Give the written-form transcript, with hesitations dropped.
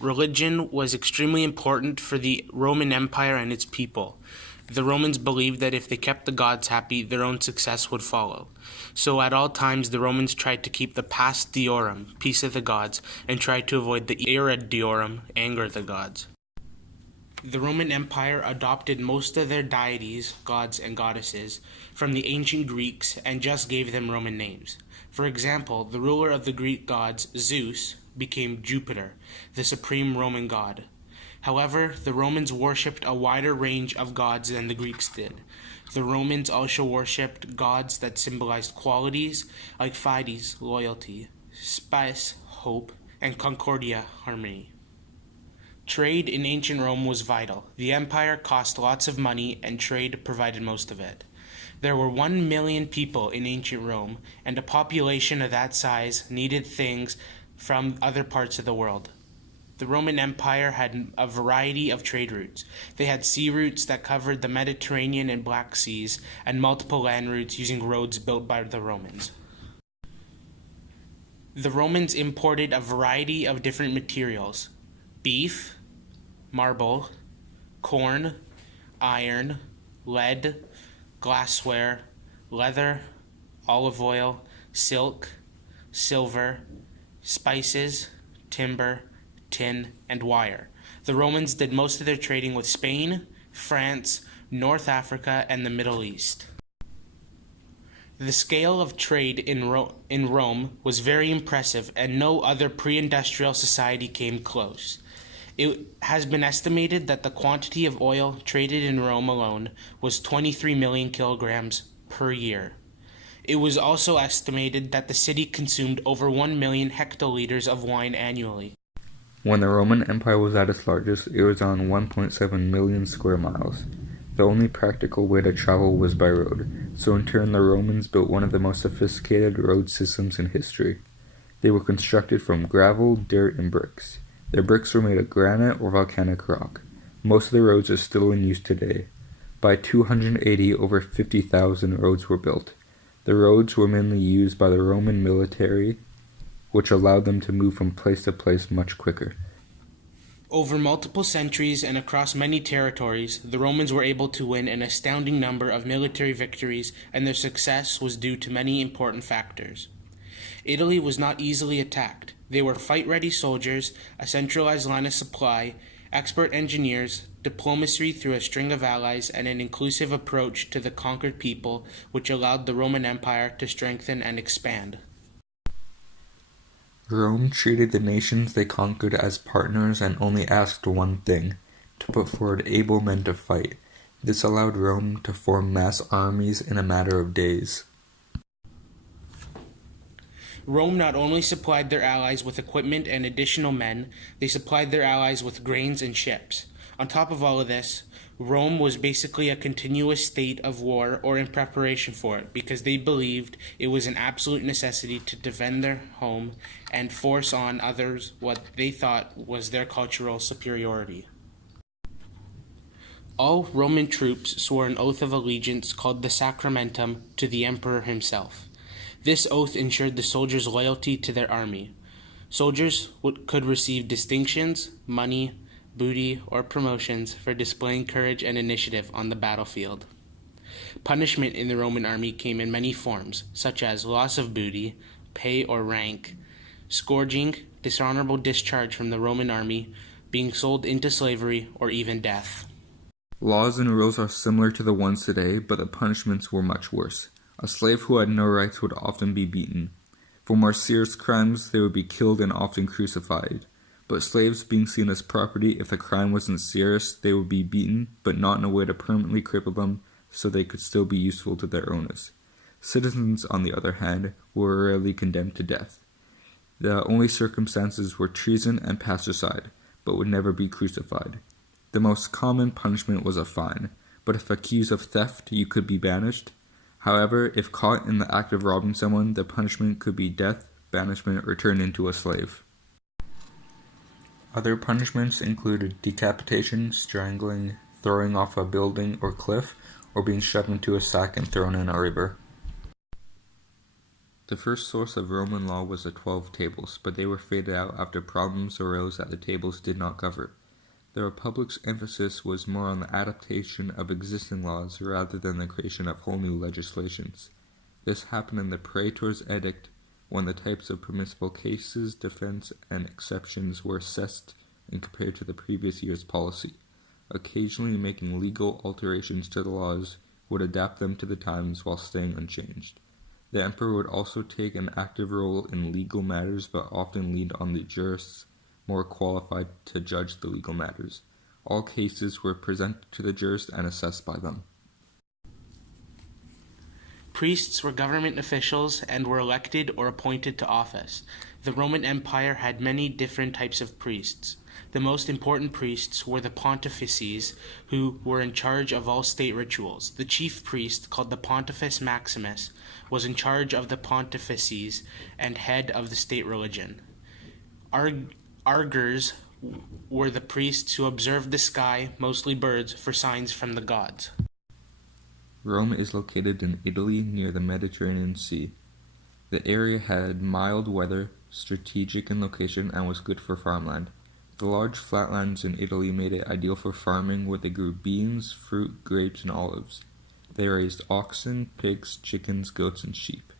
religion was extremely important for the Roman Empire and its people. The Romans believed that if they kept the gods happy, their own success would follow. So at all times, the Romans tried to keep the paz diorum, peace of the gods, and tried to avoid the ira diorum, anger of the gods. The Roman Empire adopted most of their deities, gods and goddesses, from the ancient Greeks and just gave them Roman names. For example, the ruler of the Greek gods, Zeus, became Jupiter, the supreme Roman god. However, the Romans worshipped a wider range of gods than the Greeks did. The Romans also worshipped gods that symbolized qualities like fides, loyalty, spes, hope, and concordia, harmony. Trade in ancient Rome was vital. The empire cost lots of money, and trade provided most of it. There were 1 million people in ancient Rome, and a population of that size needed things from other parts of the world. The Roman Empire had a variety of trade routes. They had sea routes that covered the Mediterranean and Black Seas, and multiple land routes using roads built by the Romans. The Romans imported a variety of different materials: beef, marble, corn, iron, lead, glassware, leather, olive oil, silk, silver, spices, timber, tin, and wire. The Romans did most of their trading with Spain, France, North Africa, and the Middle East. The scale of trade in Rome was very impressive, and no other pre-industrial society came close. It has been estimated that the quantity of oil traded in Rome alone was 23 million kilograms per year. It was also estimated that the city consumed over 1 million hectoliters of wine annually. When the Roman Empire was at its largest, it was on 1.7 million square miles. The only practical way to travel was by road, so in turn the Romans built one of the most sophisticated road systems in history. They were constructed from gravel, dirt, and bricks. Their bricks were made of granite or volcanic rock. Most of the roads are still in use today. By 280, over 50,000 roads were built. The roads were mainly used by the Roman military, which allowed them to move from place to place much quicker. Over multiple centuries and across many territories, the Romans were able to win an astounding number of military victories, and their success was due to many important factors. Italy was not easily attacked. They were fight-ready soldiers, a centralized line of supply, expert engineers, diplomacy through a string of allies, and an inclusive approach to the conquered people, which allowed the Roman Empire to strengthen and expand. Rome treated the nations they conquered as partners and only asked one thing: to put forward able men to fight. This allowed Rome to form mass armies in a matter of days. Rome not only supplied their allies with equipment and additional men, they supplied their allies with grains and ships. On top of all of this, Rome was basically a continuous state of war or in preparation for it, because they believed it was an absolute necessity to defend their home and force on others what they thought was their cultural superiority. All Roman troops swore an oath of allegiance called the Sacramentum to the emperor himself. This oath ensured the soldiers' loyalty to their army. Soldiers could receive distinctions, money, booty, or promotions for displaying courage and initiative on the battlefield. Punishment in the Roman army came in many forms, such as loss of booty, pay or rank, scourging, dishonorable discharge from the Roman army, being sold into slavery, or even death. Laws and rules are similar to the ones today, but the punishments were much worse. A slave who had no rights would often be beaten. For more serious crimes, they would be killed and often crucified. But slaves being seen as property, if the crime wasn't serious, they would be beaten, but not in a way to permanently cripple them, so they could still be useful to their owners. Citizens, on the other hand, were rarely condemned to death. The only circumstances were treason and patricide, but would never be crucified. The most common punishment was a fine, but if accused of theft, you could be banished. However, if caught in the act of robbing someone, the punishment could be death, banishment, or turned into a slave. Other punishments included decapitation, strangling, throwing off a building or cliff, or being shoved into a sack and thrown in a river. The first source of Roman law was the 12 Tables, but they were faded out after problems arose that the tables did not cover. The Republic's emphasis was more on the adaptation of existing laws rather than the creation of whole new legislations. This happened in the Praetor's Edict, when the types of permissible cases, defense, and exceptions were assessed and compared to the previous year's policy. Occasionally making legal alterations to the laws would adapt them to the times while staying unchanged. The emperor would also take an active role in legal matters, but often leaned on the jurists more qualified to judge the legal matters. All cases were presented to the jurists and assessed by them. Priests were government officials and were elected or appointed to office. The Roman Empire had many different types of priests. The most important priests were the pontifices, who were in charge of all state rituals. The chief priest, called the Pontifex Maximus, was in charge of the pontifices and head of the state religion. Augurs were the priests who observed the sky, mostly birds, for signs from the gods. Rome is located in Italy near the Mediterranean Sea. The area had mild weather, strategic in location, and was good for farmland. The large flatlands in Italy made it ideal for farming, where they grew beans, fruit, grapes, and olives. They raised oxen, pigs, chickens, goats, and sheep.